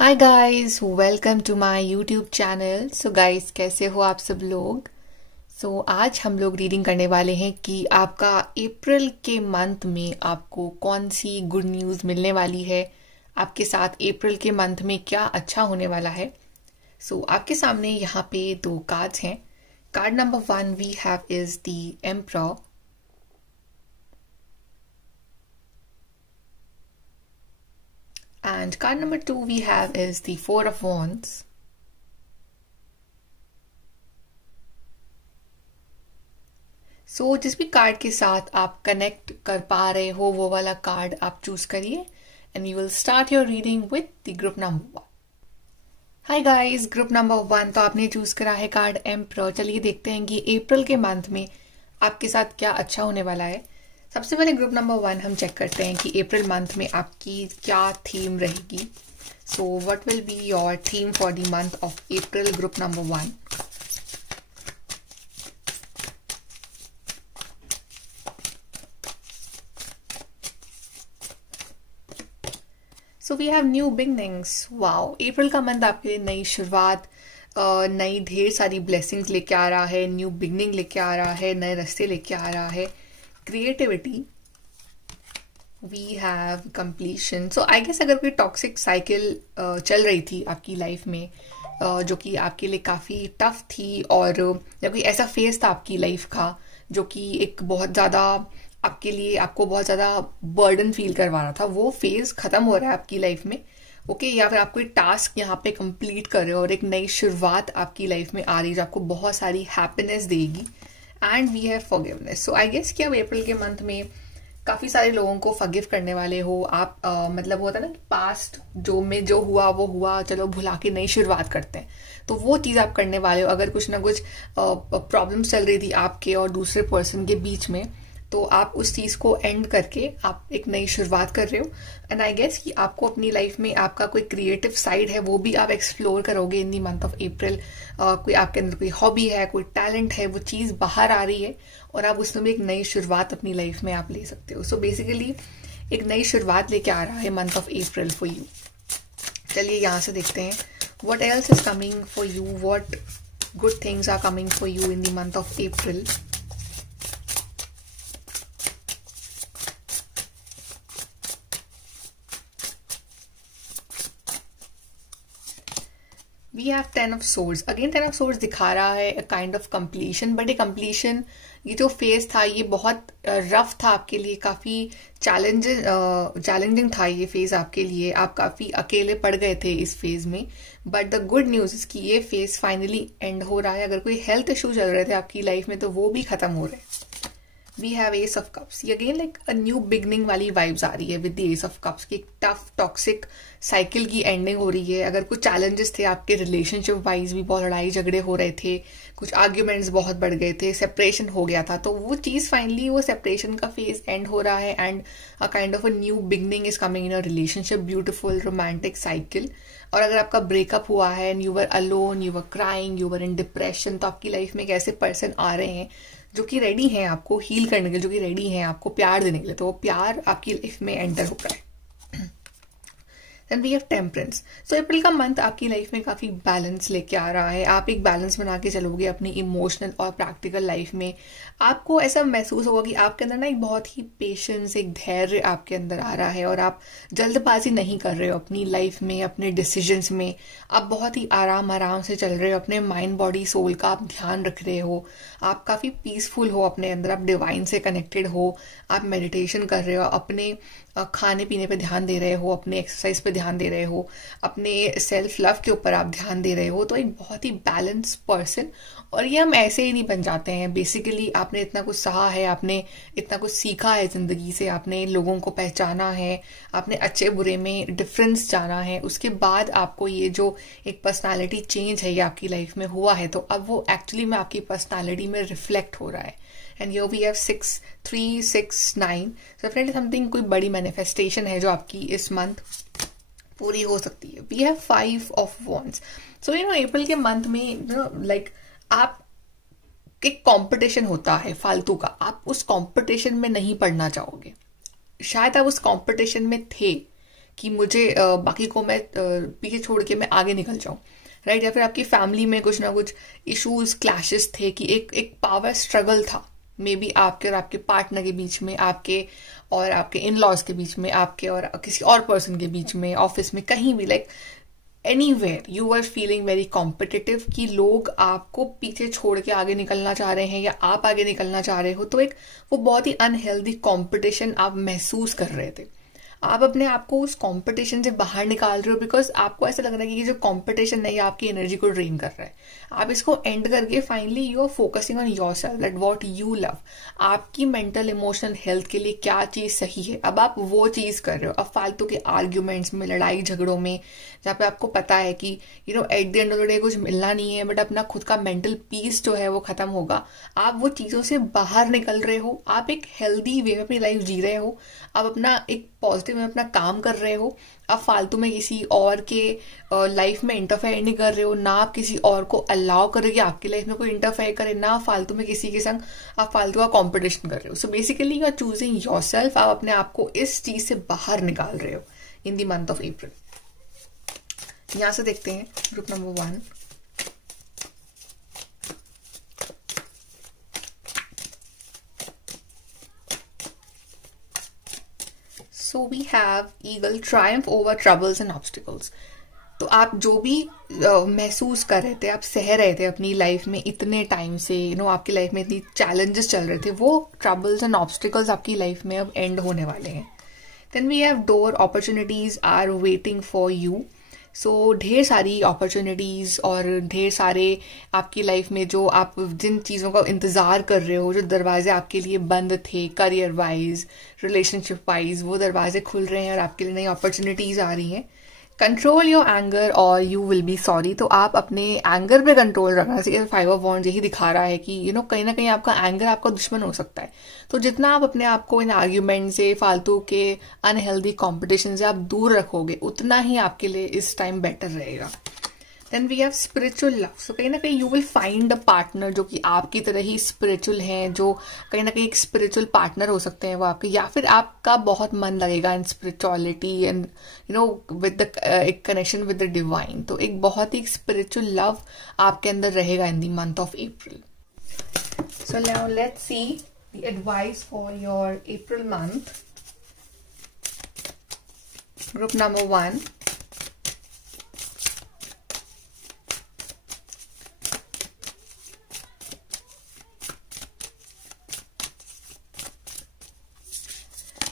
Hi guys, welcome to my YouTube channel. So guys, कैसे हो आप सब लोग। आज हम लोग रीडिंग करने वाले हैं कि आपका अप्रैल के मंथ में आपको कौन सी गुड न्यूज़ मिलने वाली है। आपके साथ अप्रैल के मंथ में क्या अच्छा होने वाला है। आपके सामने यहाँ पे दो कार्ड्स हैं। Card number 1 we have is the emperor and card number 2 we have is the 4 of wands. जिस भी कार्ड के साथ आप कनेक्ट कर पा रहे हो वो वाला कार्ड आप चूज करिए and you will start your reading with the group number 1। Hi guys, group number 1 तो आपने चूज करा है कार्ड एम्परर। चलिए देखते हैं कि अप्रैल के मंथ में आपके साथ क्या अच्छा होने वाला है। सबसे पहले ग्रुप नंबर 1 हम चेक करते हैं कि अप्रैल मंथ में आपकी क्या थीम रहेगी। What will be your theme for the month of April, group number 1। We have new beginnings. Wow, April का मंथ आपके लिए नई शुरुआत, नई ढेर सारी ब्लेसिंग्स लेके आ रहा है, न्यू बिगनिंग लेके आ रहा है, नए रास्ते लेके आ रहा है, creativity. We have completion. I guess अगर कोई टॉक्सिक साइकिल चल रही थी आपकी लाइफ में, जो कि आपके लिए काफ़ी टफ थी, और या कोई ऐसा फेज था आपकी लाइफ का जो कि एक बहुत ज़्यादा आपके लिए आपको बहुत ज़्यादा बर्डन फील करवा रहा था, वो फेज ख़त्म हो रहा है आपकी लाइफ में। ओके, या फिर आप कोई टास्क यहाँ पे कंप्लीट कर रहे हो और एक नई शुरुआत आपकी लाइफ में आ रही है जो आपको बहुत सारी हैप्पीनेस देगी। And we have forgiveness. I guess कि अब अप्रैल के मंथ में काफ़ी सारे लोगों को फॉरगिव करने वाले हो आप। मतलब होता है ना कि पास्ट जो जो हुआ वो हुआ, चलो भुला के नई शुरुआत करते हैं, तो वो चीज़ आप करने वाले हो। अगर कुछ ना कुछ प्रॉब्लम्स चल रही थी आपके और दूसरे पर्सन के बीच में, तो आप उस चीज़ को एंड करके आप एक नई शुरुआत कर रहे हो। एंड आई गेस कि आपको अपनी लाइफ में आपका कोई क्रिएटिव साइड है वो भी आप एक्सप्लोर करोगे इन दी मंथ ऑफ अप्रैल। कोई आपके अंदर कोई हॉबी है, कोई टैलेंट है, वो चीज़ बाहर आ रही है और आप उसमें भी एक नई शुरुआत अपनी लाइफ में आप ले सकते हो। बेसिकली एक नई शुरुआत लेके आ रहा है month of April for you. चलिए यहाँ से देखते हैं what else is coming for you, what good things are coming for you in the month of April. We have 10 of swords. Again 10 of swords दिखा रहा है a kind of completion, but ये completion, ये जो phase था ये बहुत rough था आपके लिए, काफ़ी चैलेंजिंग था ये फेज आपके लिए। आप काफ़ी अकेले पड़ गए थे इस फेज में, but the good news is कि ये फेज फाइनली एंड हो रहा है। अगर कोई हेल्थ इशू चल रहे थे आपकी लाइफ में तो वो भी खत्म हो रहे हैं। We have ace of cups. ये again like a new beginning वाली वाइब्स आ रही है with the ace of cups की। एक टफ टॉक्सिक साइकिल की एंडिंग हो रही है। अगर कुछ चैलेंजेस थे आपके रिलेशनशिप वाइज भी, बहुत लड़ाई झगड़े हो रहे थे, कुछ आर्ग्यूमेंट्स बहुत बढ़ गए थे, सेपरेशन हो गया था, तो वो चीज़ फाइनली, वो सेपरेशन का फेज एंड हो रहा है and a kind of a new beginning is coming in a relationship, beautiful romantic cycle. और अगर आपका ब्रेकअप हुआ है and you were alone, you were crying, you were in depression, तो आपकी लाइफ में एक ऐसे पर्सन आ रहे हैं जो कि रेडी हैं आपको हील करने के लिए, जो कि रेडी हैं आपको प्यार देने के लिए, तो वो प्यार आपकी लाइफ में एंटर हो रहा है। Then we have temperance. April का मंथ आपकी लाइफ में काफ़ी बैलेंस लेके आ रहा है। आप एक बैलेंस बना के चलोगे अपनी इमोशनल और प्रैक्टिकल लाइफ में। आपको ऐसा महसूस होगा कि आपके अंदर ना एक बहुत ही पेशेंस, एक धैर्य आपके अंदर आ रहा है और आप जल्दबाजी नहीं कर रहे हो अपनी लाइफ में, अपने डिसीजंस में। आप बहुत ही आराम आराम से चल रहे हो, अपने माइंड बॉडी सोल का आप ध्यान रख रहे हो। आप काफ़ी पीसफुल हो अपने अंदर, आप डिवाइन से कनेक्टेड हो, आप मेडिटेशन कर रहे हो, अपने खाने पीने पे ध्यान दे रहे हो, अपने एक्सरसाइज पे ध्यान दे रहे हो, अपने सेल्फ लव के ऊपर आप ध्यान दे रहे हो। तो एक बहुत ही बैलेंस पर्सन। और ये हम ऐसे ही नहीं बन जाते हैं। बेसिकली आपने इतना कुछ सहा है, आपने इतना कुछ सीखा है ज़िंदगी से, आपने लोगों को पहचाना है, आपने अच्छे बुरे में डिफरेंस जाना है, उसके बाद आपको ये जो एक पर्सनालिटी चेंज है ये आपकी लाइफ में हुआ है, तो अब वो एक्चुअली में आपकी पर्सनालिटी में रिफ्लेक्ट हो रहा है। And here we have 6 3 6 9। Definitely something, कोई बड़ी मैनिफेस्टेशन है जो आपकी इस मंथ पूरी हो सकती है। We have 5 of wands. April के मंथ में लाइक आप एक कंपटीशन होता है फालतू का, आप उस कंपटीशन में नहीं पढ़ना चाहोगे। शायद आप उस कंपटीशन में थे कि मुझे बाकी को मैं पीछे छोड़ के मैं आगे निकल जाऊं, राइट। या फिर आपकी फैमिली में कुछ ना कुछ इश्यूज, क्लैशेस थे कि एक पावर स्ट्रगल था मे बी आपके और आपके पार्टनर के बीच में, आपके और आपके इन लॉज के बीच में, आपके और किसी और पर्सन के बीच में, ऑफिस में, कहीं भी, like anywhere you are feeling very competitive कि लोग आपको पीछे छोड़ के आगे निकलना चाह रहे हैं या आप आगे निकलना चाह रहे हो। तो एक वो बहुत ही अनहेल्दी कॉम्पिटिशन आप महसूस कर रहे थे। आप अपने आप को उस कंपटीशन से बाहर निकाल रहे हो बिकॉज आपको ऐसा लग रहा है कि ये जो कंपटीशन है ये आपकी एनर्जी को ड्रेन कर रहा है। आप इसको एंड करके finally you are focusing on your self, that what you love. आपकी मेंटल इमोशनल हेल्थ के लिए क्या चीज सही है, अब आप वो चीज कर रहे हो। अब फालतू के आर्ग्यूमेंट्स में, लड़ाई झगड़ों में, जहाँ पे आपको पता है कि at the end of the day कुछ मिलना नहीं है, बट अपना खुद का मेंटल पीस जो है वो खत्म होगा, आप वो चीजों से बाहर निकल रहे हो। आप एक हेल्दी वे में अपनी लाइफ जी रहे हो, आप अपना एक पॉजिटिव में अपना काम कर रहे हो। आप फालतू में किसी और के लाइफ में इंटरफेयर नहीं कर रहे हो, ना आप किसी और को अलाउ कर रहे हो कि आपकी लाइफ में कोई इंटरफेयर करे, ना फालतू में किसी के संग आप फालतू का कंपटीशन कर रहे हो। So basically you are choosing yourself. आप अपने आप को इस चीज से बाहर निकाल रहे हो इन द मंथ ऑफ अप्रैल। यहां से देखते हैं group number 1। So we have Eagle, triumph over troubles and obstacles. तो आप जो भी महसूस कर रहे थे, आप सह रहे थे अपनी लाइफ में इतने टाइम से, आपकी लाइफ में इतनी चैलेंजेस चल रहे थे, वो ट्रबल्स एंड ऑब्स्टिकल्स आपकी लाइफ में अब एंड होने वाले हैं। Then we have door, opportunities are waiting for you. So ढेर सारी अपॉर्चुनिटीज और ढेर सारे आपकी लाइफ में जो आप जिन चीज़ों का इंतज़ार कर रहे हो, जो दरवाजे आपके लिए बंद थे करियर वाइज, रिलेशनशिप वाइज, वो दरवाजे खुल रहे हैं और आपके लिए नई अपॉर्चुनिटीज आ रही हैं। कंट्रोल योर एंगर और यू विल बी सॉरी। तो आप अपने एंगर पे कंट्रोल रखना चाहिए। 5 ऑफ वॉन्ड्स यही दिखा रहा है कि कहीं ना कहीं आपका एंगर आपका दुश्मन हो सकता है। तो जितना आप अपने आप को इन आर्ग्यूमेंट से, फालतू के अनहेल्दी कॉम्पिटिशन से आप दूर रखोगे, उतना ही आपके लिए इस टाइम बेटर रहेगा। Then we have spiritual love. So कहीं ना कहीं you will find a partner जो कि आपकी तरह ही स्पिरिचुअल हैं, जो कहीं ना कहीं एक स्पिरिचुअल पार्टनर हो सकते हैं वो आपके, या फिर आपका बहुत मन लगेगा in spirituality and with the एक कनेक्शन विद द डिवाइन। तो एक बहुत ही स्पिरिचुअल लव आपके अंदर रहेगा in the month of April. So now let's see the advice for your April month. Group number 1,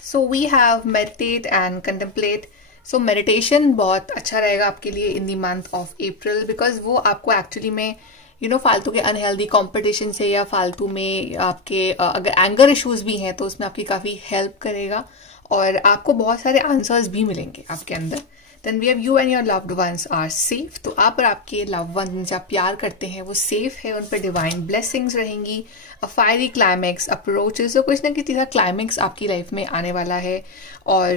so we have meditate and contemplate. सो meditation बहुत अच्छा रहेगा आपके लिए in the month of April, because वो आपको एक्चुअली में फालतू के अनहेल्दी कंपटीशन से या फालतू में आपके अगर एंगर इश्यूज भी हैं तो उसमें आपकी काफ़ी हेल्प करेगा और आपको बहुत सारे आंसर्स भी मिलेंगे आपके अंदर। Then we have you and your loved ones are safe. तो आप और आपके लव वन जिनसे आप प्यार करते हैं वो सेफ है, उन पर डिवाइन ब्लेसिंग्स रहेंगी। अ फायरी क्लाइमैक्स अप्रोचेस, तो कुछ ना किसी का क्लाइमैक्स आपकी लाइफ में आने वाला है और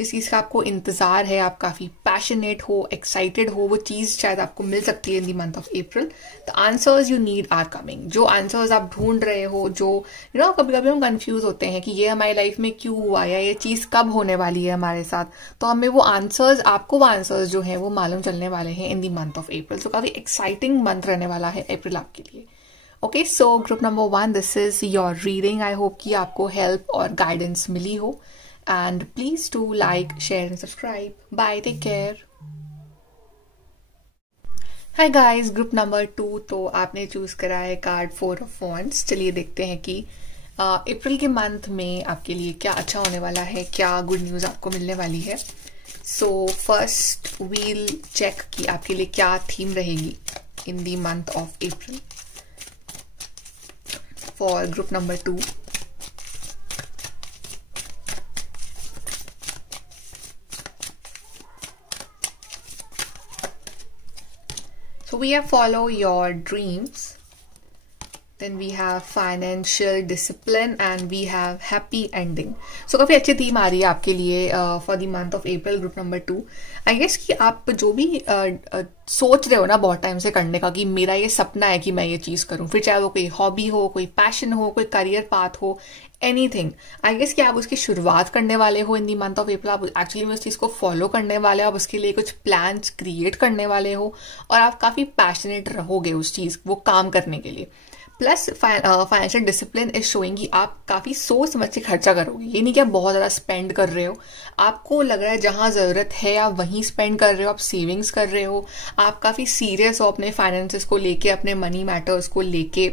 इस चीज़ का आपको इंतज़ार है। आप काफ़ी पैशनेट हो, एक्साइटेड हो, वो चीज़ शायद आपको मिल सकती है in the month of April. The answers you need are coming. जो आंसर्स आप ढूंढ रहे हो, जो कभी कभी हम कंफ्यूज होते हैं कि ये हमारी लाइफ में क्यों हुआ या ये चीज़ कब होने वाली है हमारे साथ, तो हमें वो आंसर्स, आपको वो आंसर्स जो हैं वो मालूम चलने वाले हैं in the month of April. So काफ़ी एक्साइटिंग मंथ रहने वाला है अप्रैल आपके लिए। Okay, so group number 1, this is your reading. I hope कि आपको हेल्प और गाइडेंस मिली हो। And please do like, share and subscribe. Bye, take care. Hi guys, group number 2। तो आपने चूज करा है कार्ड 4 ऑफ वॉन्ड्स। चलिए देखते हैं कि अप्रैल के मंथ में आपके लिए क्या अच्छा होने वाला है, क्या गुड न्यूज आपको मिलने वाली है। सो फर्स्ट वील चेक कि आपके लिए क्या थीम रहेगी इन the month of April for group number 2। So we have follow your dreams. Then we have financial discipline and we have happy ending. So काफी अच्छी थीम आ रही है आपके लिए for the month of April group number 2। I guess कि आप जो भी सोच रहे हो ना बहुत टाइम से करने का कि मेरा ये सपना है कि मैं ये चीज़ करूं, फिर चाहे वो कोई हॉबी हो, कोई पैशन हो, कोई करियर पाथ हो, एनीथिंग, आई गेस कि आप उसकी शुरुआत करने वाले हो इन दी मंथ ऑफ अप्रैल। आप एक्चुअली में उस चीज़ को फॉलो करने वाले हो, आप उसके लिए कुछ प्लान्स क्रिएट करने वाले हो और आप काफ़ी पैशनेट रहोगे उस चीज़ वो काम करने के लिए। Plus financial discipline is showing कि आप काफ़ी सोच समझ के खर्चा करोगे। ये नहीं कि आप बहुत ज़्यादा स्पेंड कर रहे हो, आपको लग रहा है जहाँ ज़रूरत है आप वहीं स्पेंड कर रहे हो, आप सेविंग्स कर रहे हो, आप काफ़ी सीरियस हो अपने फाइनेंसेस को लेके, अपने मनी मैटर्स को लेके,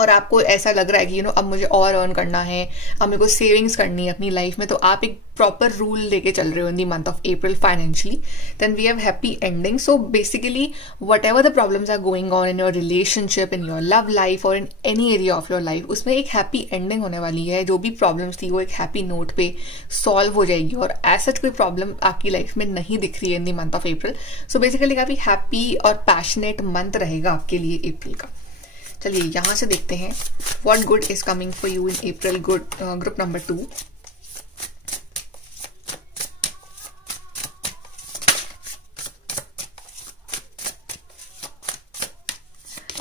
और आपको ऐसा लग रहा है कि अब मुझे और अर्न करना है, अब मेरे को सेविंग्स करनी है अपनी लाइफ में, तो आप एक प्रॉपर रूल लेके चल रहे हो in the month of April financially. Then we have happy ending. So basically whatever the problems are going on in your relationship, in your love life और in any area of your life, उसमें एक happy ending होने वाली है। जो भी problems थी वो एक हैप्पी नोट पे सॉल्व हो जाएगी और ऐसा कोई प्रॉब्लम आपकी लाइफ में नहीं दिख रही है in the month of April. So basically काफी हैप्पी और पैशनेट मंथ रहेगा आपके लिए अप्रैल का। चलिए यहां से देखते हैं what good is coming for you in April. Good group number 2।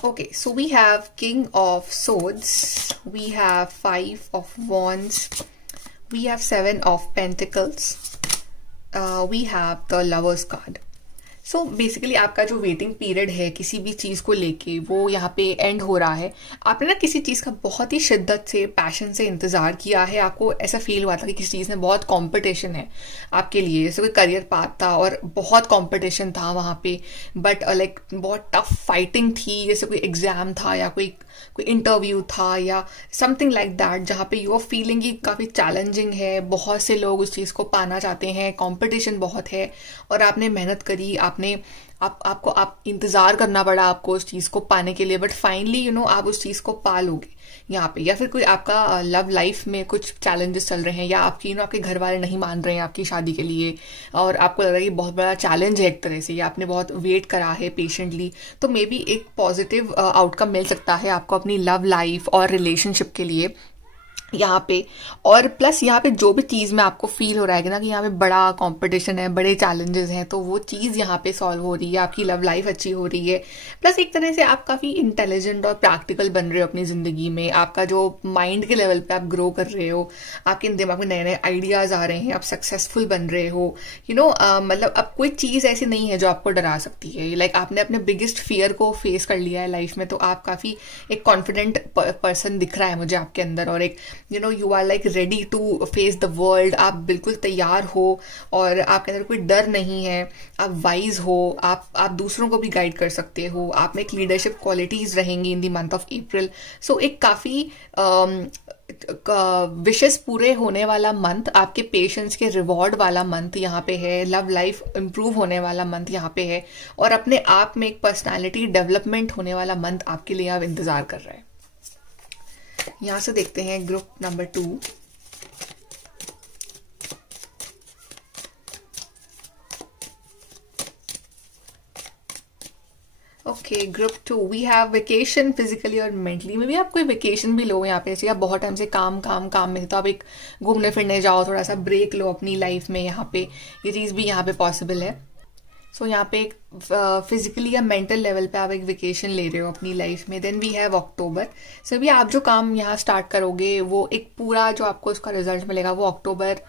Okay, so we have King of Swords, we have 5 of Wands, we have 7 of Pentacles, we have the Lovers card. So basically आपका जो waiting period है किसी भी चीज़ को लेके वो यहाँ पे एंड हो रहा है। आपने ना किसी चीज़ का बहुत ही शिद्दत से, पैशन से इंतज़ार किया है, आपको ऐसा फील हुआ था कि किसी चीज़ में बहुत कंपटीशन है आपके लिए, जैसे कोई करियर पाथ था और बहुत कंपटीशन था वहाँ पे, बट लाइक बहुत टफ फाइटिंग थी, जैसे कोई एग्जाम था या कोई इंटरव्यू था या समथिंग लाइक दैट, जहाँ पे यू आर फीलिंग कि काफ़ी चैलेंजिंग है, बहुत से लोग उस चीज़ को पाना चाहते हैं, कंपटीशन बहुत है और आपने मेहनत करी, आप इंतजार करना पड़ा आपको उस चीज को पाने के लिए, बट फाइनली आप उस चीज को पा लोगे यहाँ पे। या फिर कोई आपका लव लाइफ में कुछ चैलेंजेस चल रहे हैं या आपकी आपके घर वाले नहीं मान रहे हैं आपकी शादी के लिए और आपको लग रहा है कि बहुत बड़ा चैलेंज है एक तरह से, या आपने बहुत वेट करा है पेशेंटली, तो मे बी एक पॉजिटिव आउटकम मिल सकता है आपको अपनी लव लाइफ और रिलेशनशिप के लिए यहाँ पे। और प्लस यहाँ पे जो भी चीज़ में आपको फील हो रहा है कि ना कि यहाँ पे बड़ा कंपटीशन है, बड़े चैलेंजेस हैं, तो वो चीज़ यहाँ पे सॉल्व हो रही है, आपकी लव लाइफ अच्छी हो रही है। प्लस एक तरह से आप काफ़ी इंटेलिजेंट और प्रैक्टिकल बन रहे हो अपनी ज़िंदगी में, आपका जो माइंड के लेवल पे आप ग्रो कर रहे हो, आपके दिमाग में नए नए आइडियाज़ आ रहे हैं, आप सक्सेसफुल बन रहे हो। मतलब अब कोई चीज़ ऐसी नहीं है जो आपको डरा सकती है। लाइक आपने अपने बिगेस्ट फियर को फेस कर लिया है लाइफ में, तो आप काफ़ी एक कॉन्फिडेंट पर्सन दिख रहा है मुझे आपके अंदर, और एक you are like ready to face the world. आप बिल्कुल तैयार हो और आपके अंदर कोई डर नहीं है, आप वाइज हो, आप दूसरों को भी गाइड कर सकते हो, आप में एक लीडरशिप क्वालिटीज रहेंगी in the month of April. So एक काफी विशेष पूरे होने वाला मंथ, आपके पेशेंस के रिवॉर्ड वाला मंथ यहाँ पे है, लव लाइफ इंप्रूव होने वाला मंथ यहाँ पे है, और अपने आप में एक पर्सनालिटी डेवलपमेंट होने वाला मंथ आपके लिए आप इंतजार कर रहे हैं। यहां से देखते हैं group number 2। Okay, group 2 we have vacation physically और मेंटली। में भी आप कोई वेकेशन भी लो यहाँ पे, जैसे आप बहुत टाइम से काम काम काम में थे, तो आप एक घूमने फिरने जाओ, थोड़ा सा ब्रेक लो अपनी लाइफ में, यहाँ पे ये चीज़ भी यहाँ पे पॉसिबल है। सो यहाँ पे एक फिजिकली या मेंटल लेवल पे आप एक वेकेशन ले रहे हो अपनी लाइफ में। देन वी हैव अक्टूबर। सो भी आप जो काम यहाँ स्टार्ट करोगे वो एक पूरा जो आपको उसका रिजल्ट मिलेगा वो अक्टूबर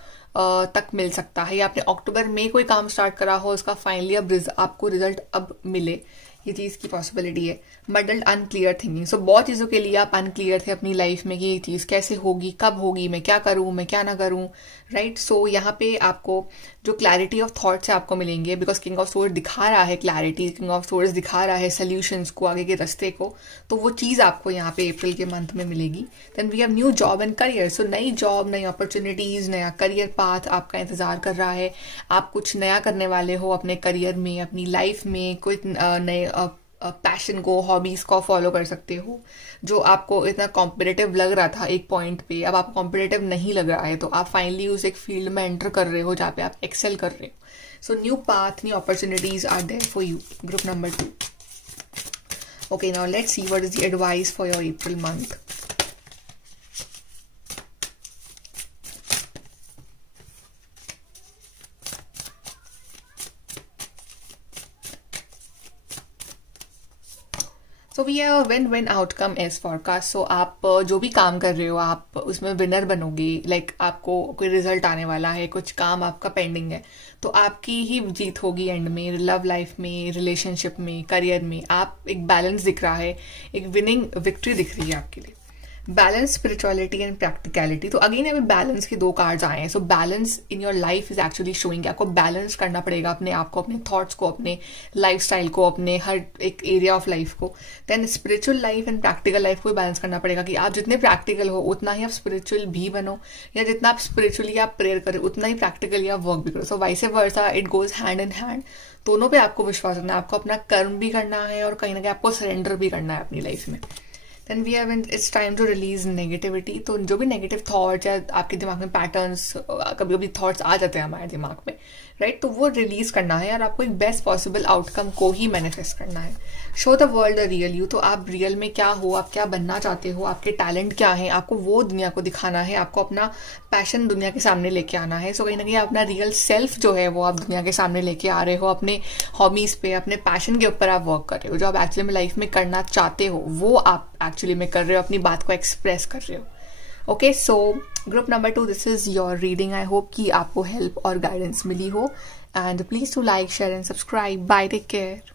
तक मिल सकता है, या आपने अक्टूबर में कोई काम स्टार्ट करा हो उसका फाइनली अब आपको रिजल्ट अब मिले, ये चीज़ की पॉसिबिलिटी है। Muddled unclear thinking. सो बहुत चीज़ों के लिए आप अनक्लियर थे अपनी लाइफ में कि ये चीज़ कैसे होगी, कब होगी, मैं क्या करूँ, मैं क्या ना करूँ, राइट। सो यहाँ पे आपको जो क्लैरिटी ऑफ थॉट्स है आपको मिलेंगे, बिकॉज किंग ऑफ सोर्ड्स दिखा रहा है क्लैरिटी, किंग ऑफ सोर्ड्स दिखा रहा है सोल्यूशंस को, आगे के रास्ते को, तो वो चीज़ आपको यहाँ पे अप्रैल के मंथ में मिलेगी। Then we have new job and career. So नई जॉब, नई अपॉर्चुनिटीज, नया करियर पाथ आपका इंतजार कर रहा है, आप कुछ नया करने वाले हो अपने करियर में, अपनी लाइफ में, कोई नए पैशन को, हॉबीज को फॉलो कर सकते हो। जो आपको इतना कॉम्पिटिटिव लग रहा था एक पॉइंट पे, अब आपको कॉम्पिटिटिव नहीं लग रहा है, तो आप फाइनली उस एक फील्ड में एंटर कर रहे हो जहाँ पे आप एक्सेल कर रहे हो। So new path, new opportunities are there for you, group number 2। Okay, now let's see what is the advice for your April month. So we have a win win outcome as forecast. So आप जो भी काम कर रहे हो आप उसमें winner बनोगे। लाइक आपको कोई रिजल्ट आने वाला है, कुछ काम आपका पेंडिंग है, तो आपकी ही जीत होगी एंड में। लव लाइफ में, रिलेशनशिप में, करियर में आप एक बैलेंस दिख रहा है, एक विनिंग विक्ट्री दिख रही है आपके लिए। Balance, spirituality and practicality. तो अगेन अभी बैलेंस के 2 कार्ड्स आए हैं। So balance in your life is actually showing. आपको बैलेंस करना पड़ेगा अपने आप को, अपने थॉट्स को, अपने लाइफस्टाइल को, अपने हर एक एरिया ऑफ लाइफ को। Then spiritual life and practical life को भी बैलेंस करना पड़ेगा कि आप जितने प्रैक्टिकल हो उतना ही आप स्पिरिचुअल भी बनो, या जितना आप स्पिरिचुअली आप प्रेयर करें उतना ही प्रैक्टिकली आप वर्क भी करो। So vice versa, it goes hand in hand. दोनों पे आपको विश्वास रखना है, आपको अपना कर्म भी करना है और कहीं ना कहीं आपको सरेंडर भी करना है अपनी लाइफ में। Then we have it's time to release negativity. तो जो भी नेगेटिव थॉट्स या आपके दिमाग में पैटर्न्स, कभी कभी थॉट्स आ जाते हैं हमारे दिमाग में, राइट, तो वो रिलीज करना है और आपको एक बेस्ट पॉसिबल आउटकम को ही मैनिफेस्ट करना है। Show the world the real you. तो आप रियल में क्या हो, आप क्या बनना चाहते हो, आपके टैलेंट क्या है, आपको वो दुनिया को दिखाना है, आपको अपना पैशन दुनिया के सामने लेके आना है। सो कहीं ना कहीं अपना रियल सेल्फ जो है वो आप दुनिया के सामने लेके आ रहे हो। अपने हॉबीज पे, अपने पैशन के ऊपर आप वर्क कर रहे हो। जो आप एक्चुअली में लाइफ में करना चाहते हो वो आप एक्चुअली में कर रहे हो, अपनी बात को एक्सप्रेस कर रहे हो। Okay, so group number 2, this is your reading. I hope कि आपको हेल्प और गाइडेंस मिली हो, and please to like, share and subscribe. Bye, take care.